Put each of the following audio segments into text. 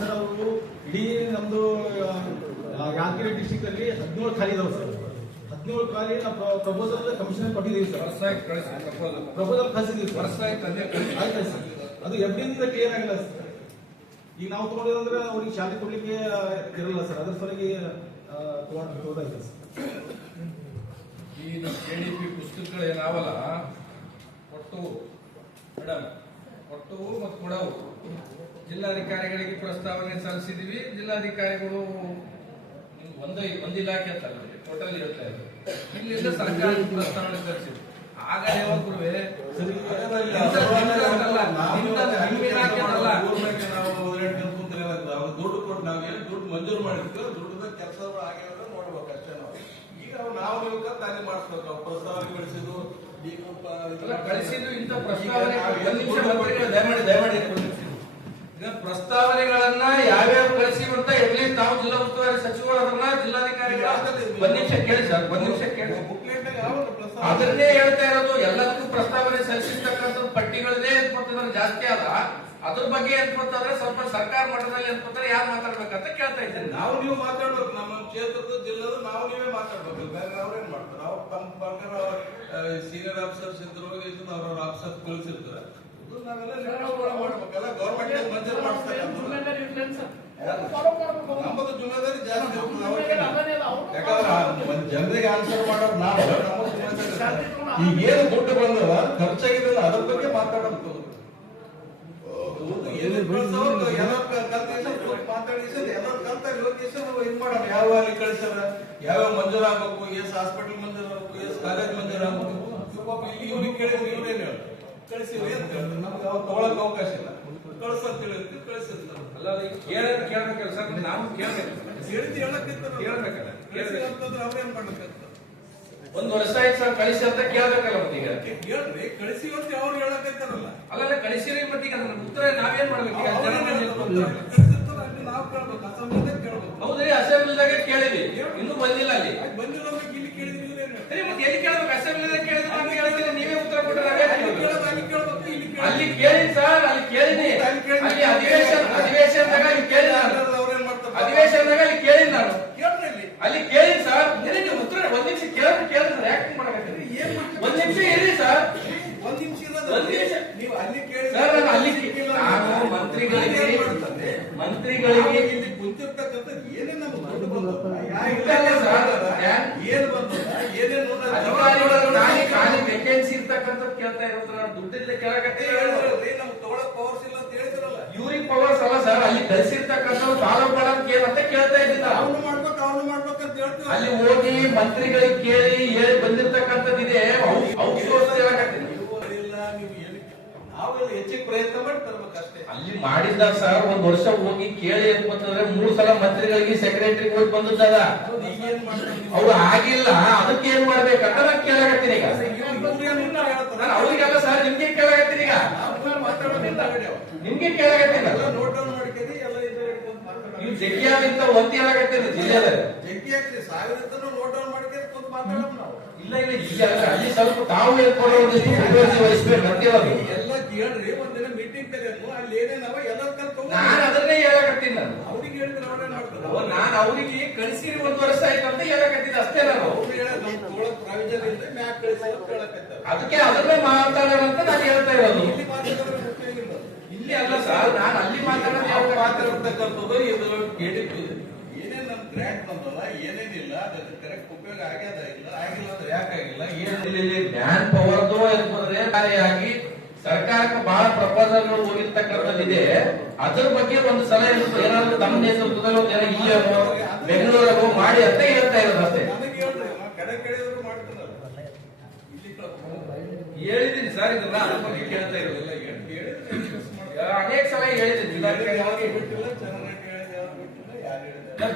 Sir ಅವರು ಇಡೀ ನಮ್ದು ಆ, ಯಾದಗಿರಿ ಡಿಸ್ಟಿಕ್ ಅಲ್ಲಿ ಹದಿನೇಳು ಖಾಲಿ ಇದಾವೆ ಸರ್. ಹದಿನೇಳು ಖಾಲಿ ನಾವು ಪ್ರಪೋಸಲ್ ಕಮಿಷನ್ ಕೊಟ್ಟಿದ್ದೀವಿ ಸರ್. ಪ್ರಪೋಸಲ್ ಕಳಿಸಿದ್ದೀವಿ ತಂದೆ ಸರ್ ಅದು ಎಫ್ಡಿಯಿಂದ ಕ್ಲಿಯರ್ ಆಗಿಲ್ಲ ಸರ್. ಈಗ ನಾವು ತಗೊಂಡಿದ್ರೆ ಅವ್ರಿಗೆ ಶಾಲೆ ಕೊಡ್ಲಿಕ್ಕೆ ಇರಲ್ಲ ಸರ್. ಅದ್ರ ಸಲುವಾಗಿ ತಗೊಂಡು ಹೋದಾಯ್ತು ಸರ್. ಈ ಕೆ ಡಿ ಪಿ ಪುಸ್ತಕಗಳು ಏನಾವಲ್ಲ ಒಟ್ಟು ಮೇಡಮ್ ಒಟ್ಟು ಮತ್ತು ಕೊಡವು. ಜಿಲ್ಲಾಧಿಕಾರಿಗಳಿಗೆ ಪ್ರಸ್ತಾವನೆ ಸಲ್ಲಿಸಿದೀವಿ ಜಿಲ್ಲಾಧಿಕಾರಿಗಳು ಒಂದೇ, ಒಂದು ಇಲಾಖೆ ಅಂತ ಟೋಟಲ್ ಹೇಳ್ತಾ ಇದ್ದಾರೆ ಇಲ್ಲಿಂದ ಸರ್ಕಾರ ಪ್ರಸ್ತಾವನೆ ಸಲ್ಲಿಸಿದ್ವಿ ಆಗ ಯಾವಾಗಲೂ ದುಡ್ಡು ಕೊಟ್ಟು ನಾವ್ ಏನ್ ದುಡ್ಡು ಮಂಜೂರು ಮಾಡಿರ್ತೀವಿ ದುಡ್ಡು ಕೆಲಸ ಆಗ್ಯಾವ ನೋಡ್ಬೇಕು ಅಷ್ಟೇ ನಾವು. ಈಗ ನಾವು ನಾವು ತಾನೇ ಮಾಡಿಸ್ಬೇಕು. ಪ್ರಸ್ತಾವನೆ ಕಳಿಸಿದ್ದು ಪ್ರಸ್ತಾವನೆಗಳನ್ನ ಯಾವ್ಯಾವ ಕಳಿಸಿ ಅಂತ ಎಲ್ಲಿ ತಾವು ಜಿಲ್ಲಾ ಉಸ್ತುವಾರಿ ಸಚಿವರನ್ನ ಜಿಲ್ಲಾಧಿಕಾರಿಗಳ ಒಂದ್ ನಿಮಿಷ ಕೇಳಿ ಸರ್ ಒಂದ್ ನಿಮಿಷ ಕೇಳಿ. ಅದನ್ನೇ ಹೇಳ್ತಾ ಇರೋದು ಎಲ್ಲದಕ್ಕೂ ಪ್ರಸ್ತಾವನೆ ಸಲ್ಲಿಸಿರ್ತಕ್ಕಂಥ ಪಟ್ಟಿಗಳನ್ನೇ ಜಾಸ್ತಿ ಅಲ್ಲ. ಅದ್ರ ಬಗ್ಗೆ ಅಂತಂದ್ರೆ ಸ್ವಲ್ಪ ಸರ್ಕಾರ ಮಟ್ಟದಲ್ಲಿ ಅಂತಂದ್ರೆ ಯಾರು ಮಾತಾಡ್ಬೇಕಂತ ಕೇಳ್ತಾ ಇದ್ದೇನೆ. ನಾವು ನೀವು ಮಾತಾಡ್ಬೇಕು ನಮ್ಮ ಕ್ಷೇತ್ರದ ಜಿಲ್ಲೆದು ನಾವು ನೀವೇ ಮಾತಾಡ್ಬೇಕು. ಬೇರೆ ಅವ್ರೇನ್ ಮಾಡ್ತಾರೆ? ಅವ್ರು ತಮ್ಮ ಅವ್ರ ಸೀನಿಯರ್ ಆಫೀಸರ್ಸ್ ಇದ್ರು ಅವ್ರವ್ರ ಆಫೀಸರ್ ಕಳಿಸಿರ್ತಾರೆ. ನಮ್ಮದು ಜುಮ್ಮೆದಾರಿ ಜಾಸ್ತಿ. ಯಾಕಂದ್ರೆ ಜನರಿಗೆ ಆನ್ಸರ್ ಮಾಡೋರು ನಾವು ನಮ್ಮ ಜವಾಬ್ದಾರಿ ಈಗ ಏನು ದುಡ್ಡು ಬಂದದ ಖರ್ಚಾಗಿದ್ದಲ್ಲ ಅದ್ರ ಬಗ್ಗೆ ಮಾತಾಡಬೇಕು ಏನೇನ್ ಕಳ್ಸೋರು ಎಲ್ಲ ಕಲ್ತಿಸಿ ಮಾತಾಡಿಸಿ ಎಲ್ಲರೂ ಕಲ್ತ ಲೊಕೇಶನ್ ಇದು ಮಾಡೋಣ ಯಾವ ಅಲ್ಲಿ ಕಳಿಸ್ಯಾರ? ಯಾವ ಮಂಜೂರ ಆಗ್ಬೇಕು? ಎಸ್ ಹಾಸ್ಪಿಟಲ್ ಮಂಜೂರ ಆಗ್ಬೇಕು ಎಸ್ ಕಾಲೇಜ್ ಮಂಜೂರ ಆಗ್ಬೇಕು? ಪಾಪ ಇಲ್ಲಿ ಇವ್ರಿಗೆ ಕೇಳಿದ್ರು ಇವ್ರೇನ್ ಹೇಳಿ ಕಳಿಸಿವಿ ಅಂತ ಹೇಳ್ತಾರೆ? ನಮ್ಗೆ ಅವ್ರು ತಗೊಳಕ್ ಅವಕಾಶ ಇಲ್ಲ. ಕಳ್ಸಂತ ಹೇಳಿರ್ತೀವಿ ಕಳಿಸಿರ್ತಾರೆ ಅಲ್ಲ ಈಗ ಕೇಳಿದ್ರೆ ಕೇಳ್ಬೇಕಲ್ಲ ಸರ್? ನಾವು ಕೇಳ್ಬೇಕು. ಹೇಳಿದ್ದು ಹೇಳಕ್ಕಿಂತ ಕೇಳ್ಬೇಕಲ್ಲ ಕೇಳ್ಬೇಕು. ಅಂತಂದ್ರೆ ಅವ್ರೇನ್ ಒಂದ್ ವರ್ಷ ಆಯ್ತು ಸರ್ ಕಳಿಸಿ ಅಂತ ಕೇಳ್ಬೇಕಲ್ಲ ಮತ್ತೀಗ ಕೇಳ್ರಿ ಕಳಿಸಿ ಅಂತ ಅವ್ರು ಅಲ್ಲ ಅಲ್ಲಲ್ಲ ಕಳಿಸಿರಿ ಮತ್ತೀಗ ಅದನ್ನ ಉತ್ತರ ನಾವೇನ್ ಮಾಡ್ಬೇಕು? ಹೌದ್ರಿ ಅಸೆಂಬ್ಲಿದಾಗ ಕೇಳಿವಿ ಇನ್ನೂ ಬಂದಿಲ್ಲ ಅಲ್ಲಿ ಆಯ್ತು, ಬಂದಿಲ್ಲ ಅಂದ್ರೆ ಇಲ್ಲಿ ಕೇಳಿದ್ರಿ ಇವ್ರೇನ್ ಹೇಳ್ತಾರೆ? ಸರಿ ಮತ್ತೆ ಎಲ್ಲಿ ಕೇಳ್ಬೇಕು ಅಸೆಂಬ್ಲಿದಾಗ ಕೇಳಿದ್ರೆ ನಾನು ಕೇಳ್ತೀನಿ ನೀವೇ ಉತ್ತರ ಕೊಟ್ಟರೆ ನಾವೇ ಅಲ್ಲಿ ಕೇಳ್ಬೇಕು. ಕೇಳೋದು ಅಲ್ಲಿ ಕೇಳ್ಬೇಕು ಇಲ್ಲಿ ಕೇಳೋದು ಅಲ್ಲಿ ಕೇಳಿನಿ ಸರ್ ಅಲ್ಲಿ ಕೇಳಿನಿ ಅಲ್ಲಿ ಕೇಳಿನಿ. ಅಲ್ಲಿ ಅಧಿವೇಶನ ಅಧಿವೇಶನದಾಗ ಅಲ್ಲಿ ಕೇಳಿನಿ ನಾನು ಅವ್ರೇನ್ ಮಾಡ್ತಾರೆ ಅಧಿವೇಶನದಾಗ ಅಲ್ಲಿ ಕೇಳಿನಿ ನಾನು ಕೇಳ್ರಿ ಅಲ್ಲಿ ಅಲ್ಲಿ ಕೇಳಿನಿ ಸರ್ ನಿನಗೆ ಉತ್ತರ ಒಂದ್ ನಿಮಿಷ ಕೇಳಿದ್ರೆ ಕೇಳಿದ್ರೆ ಯಾಕೆ ಮಾಡಕತ್ತೀರಿ ಏನ್ ಮಾಡ್ತೀರಿ? ಒಂದ್ ನಿಮಿಷ ಇರಿ ಸರ್ ಒಂದ್ ನಿಮಿಷ ಇರೋದು. ಒಂದ್ ನಿಮಿಷ. ನೀವು ಅಲ್ಲಿ ಕೇಳಿ ಸರ್ ನಾನು ಅಲ್ಲಿ ನಾನು ಮಂತ್ರಿಗಳಿಗೆ ಮಂತ್ರಿಗಳಿಗೆ ಇಲ್ಲಿ ಕುಂತಿರ್ತಕ್ಕಂಥದ್ದು ಏನೇನ್ ನಮ್ಗೆ ದುಡ್ಡು ಬಂದದ? ಯಾ ಇಲ್ಲ ಸರ್. ಇಲಾಖೆ ಏನ್ ಬಂದದ? ಏನೇನ್ ನೋಡೋದು? ಅಧಿಕಾರಿಗಳು ಖಾಲಿ ಖಾಲಿ ವೇಕೆನ್ಸಿ ಇರ್ತಕ್ಕಂಥ ಕೇಳ್ತಾ ಇರೋದ್ರ ದುಡ್ಡಿಲ್ಲ ಕೇಳಕತ್ತೆ ಇವ್ರಿಗೆ ಪವರ್ಸ್ ಅಲ್ಲ ಸರ್ ಅಲ್ಲಿ ಕಳಿಸಿರ್ತಕ್ಕಂಥ ಫಾಲೋ ಮಾಡೋದಕ್ಕೆ ಏನಂತ ಕೇಳ್ತಾ ಇದ್ದಿಲ್ಲ. ಅವ್ನು ಮಾಡ್ಬೇಕು ಅವ್ನು ಮಾಡ್ಬೇಕು ಅಂತ ಹೇಳ್ತೀವಿ ಅಲ್ಲಿ ಹೋಗಿ ಮಂತ್ರಿಗಳಿಗೆ ಕೇಳಿ ಹೇಳಿ ಬಂದಿರ್ತಕ್ಕಂಥದ್ದಿದೆ ಔಟ್ಸೋರ್ಸ್ ಹೇಳಕತ್ತೀನಿ ನೀವು ಇಲ್ಲ ನೀವು ಏನು ನಾವೆಲ್ಲ ಅಲ್ಲಿ ಮಾಡಿದ್ದ ಸರ್ ಒಂದ್ ವರ್ಷ ಹೋಗಿ ಕೇಳಿ ಅಂತಂದ್ರೆ ಮೂರ್ ಸಲ ಮಂತ್ರಿಗಳಿಗೆ ಸೆಕ್ರೆಟರಿ ಹೋಗಿ ಬಂದದ್ದದ? ಅವ್ರು ಆಗಿಲ್ಲ ಅದಕ್ಕೆ ಏನ್ ಮಾಡ್ಬೇಕಂತ ನಾನು ಕೇಳಾಗತ್ತೀನಿ ಈಗ. ನಾನು ಅವ್ರಿಗೆಲ್ಲ ಸರ್ ನಿಮ್ಗೆ ಕೇಳಾಗತ್ತೀನಿ ಈಗ. ನಿಮ್ಗೆ ಕೇಳಾಗತ್ತೀನಿ ನೋಟ್ ಡೌನ್ ಮಾಡ್ಕೊಂಡು ಎಲ್ಲ. ನೀವು ಜಗ್ಗಿಯಾಗಿಂತ ಒಂದ್ ಹೇಳಕತ್ತೀನಿ ಜಿಲ್ಲೆಯಲ್ಲಿ ಜಗ್ಗಿ ಹಾಕ್ರಿ ಸಾವಿರ ಇದ್ದನ್ನು ನೋಟ್ ಡೌನ್ ಮಾಡ್ಕೊಂಡು ಕೂತ್ ಮಾತಾಡೋದು ನಾವು ಇಲ್ಲ ಇಲ್ಲ ಇಲ್ಲಿ ಅಲ್ಲಿ ಸ್ವಲ್ಪ ತಾವು ಹೇಳ್ಕೊಳ್ಳೋದು ವಹಿಸ್ಬೇಕು ಎಲ್ಲ ಕೇಳ್ರಿ ಒಂದಿನ ಕರೆಯೋದು ಅಲ್ಲಿ ಏನೇನವ ಎಲ್ಲ ಕಲ್ತ್ಕೊಂಡು ನಾನು ಅದನ್ನೇ ಹೇಳಕತ್ತೀನಿ ನಾನು. ಅವ್ರಿಗೆ ಹೇಳಿದ್ರೆ ಅವ್ರೇನ್ ಮಾಡ್ತಾರೆ. ನಾನು ಅವರಿಗೆ ಕಳಿಸಿರಿ ಒಂದು ವರ್ಷ ಆಯ್ತು ಅಂತ ಹೇಳಕತ್ತಿದ್ದೆ ಅಷ್ಟೇ ನಾನು. ಅವ್ರು ಹೇಳೋದು ನಮ್ಗೆ ತಗೊಳಕ್ ಪ್ರಾವಿಜನ್ ಇಲ್ಲ ಮ್ಯಾಕ್ ಕಳಿಸಿ ಅಂತ ಅದಕ್ಕೆ ಅದನ್ನೇ ಮಾತಾಡೋಣ ಅಂತ ನಾನು ಹೇಳ್ತಾ ಇರೋದು. ಇಲ್ಲಿ ಮಾತಾಡೋದ್ರೆ ಮುಖ್ಯ ಇಲ್ಲ. ಇಲ್ಲಿ ಅಲ್ಲ ಸರ್ ನಾನು ಅಲ್ಲಿ ಮಾತಾಡೋದು ಯಾವ ಮಾತಾಡ್ತಕ್ಕಂಥದ್ದು ಇದು ಕೇಳಿದ್ದು ಏನೇನ್ ನಮ್ ಗ್ರ್ಯಾಂಟ್ ಬಂದಲ್ಲ ಏನೇನಿಲ್ಲ ಅದಕ್ಕೆ ಕರೆಕ್ಟ್ ಉಪಯೋಗ ಆಗ್ಯದ ಇಲ್ಲ ಆಗಿಲ್ಲ ಅಂದ್ರೆ ಯಾಕಾಗಿಲ್ಲ ಏನಿಲ್ಲ ಇಲ್ಲಿ ಮ್ಯಾನ್ ಪವರ್ದು ಅಂತಂದ್ರೆ ಕಾರ್ಯಾಗಿ ಸರ್ಕಾರಕ್ಕೆ ಬಹಳ ಪ್ರಪೋಸಲ್ ಹೋಗಿರ್ತಕ್ಕಂಥದ್ದಿದೆ. ಅದ್ರ ಬಗ್ಗೆ ಒಂದು ಸಲ ಏನಾದ್ರು ತಮ್ಮ ಏನೋ ಇಲ್ಲಿ ಬೆಂಗಳೂರಾಗೋ ಮಾಡಿ ಅಂತ ಹೇಳ್ತಾ ಇರೋದು ಅಷ್ಟೇ. ನನಗೆ ಹೇಳ್ರಿ ನಾ ಕಡೆ ಕಡೆಯವರು ಇಲ್ಲಿ ಕಳ್ಕೊಂಡು ಹೇಳಿದ್ದೀನಿ ಸರ್ ಇದನ್ನ ಬಗ್ಗೆ. ಕೇಳ್ತಾ ಇರೋದಿಲ್ಲ. ಅನೇಕ ಸಲ ಹೇಳಿದ್ದೀನಿ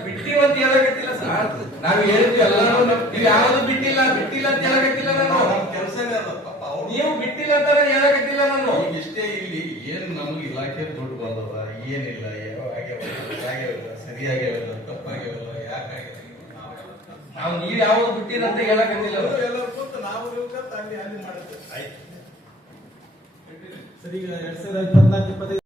ಬಿಟ್ಟಿವಿ ಅಂತ ಹೇಳಕತ್ತಿಲ್ಲ ಸರ್. ನಾವು ಹೇಳಿದ್ವಿ ಎಲ್ಲರೂ ನೀವು ಯಾವ್ದು ಬಿಟ್ಟಿಲ್ಲ ಬಿಟ್ಟಿಲ್ಲ ಅಂತ ಹೇಳಕತ್ತಿಲ್ಲ ನಾನು. ನಮ್ಮ ನೀವು ಬಿಟ್ಟಿಲ್ಲ ಅಂತಾರೆ ಹೇಳಕತ್ತಿಲ್ಲ ನಾನು? ಈಗ ಇಷ್ಟೇ ಇಲ್ಲಿ ಏನ್ ನಮ್ಗೆ ಇಲಾಖೆ ದುಡ್ಡು ಬಂದದ ಏನಿಲ್ಲ ಯಾವ ಆಗ್ಯಾವ ಆಗ್ಯಾವಿಲ್ಲ ಸರಿಯಾಗ್ಯಾವಿಲ್ಲ ತಪ್ಪಾಗ್ಯಾವಿಲ್ಲ ಯಾಕಾಗ್ಯಾವ ನಾವು ನೀವ್ ಯಾವ್ದು ಬಿಟ್ಟಿಲ್ಲ ಅಂತ ಹೇಳಕತ್ತಿಲ್ಲ ಸರಿ ಕೂತು ನಾವು ಅಲ್ಲಿ ಮಾಡುತ್ತೆ ಆಯ್ತು. ಸರ್ ಈಗ ಎರಡ್ ಸಾವಿರದ ಇಪ್ಪತ್ನಾಲ್ಕು ಇಪ್ಪತ್ತೈದು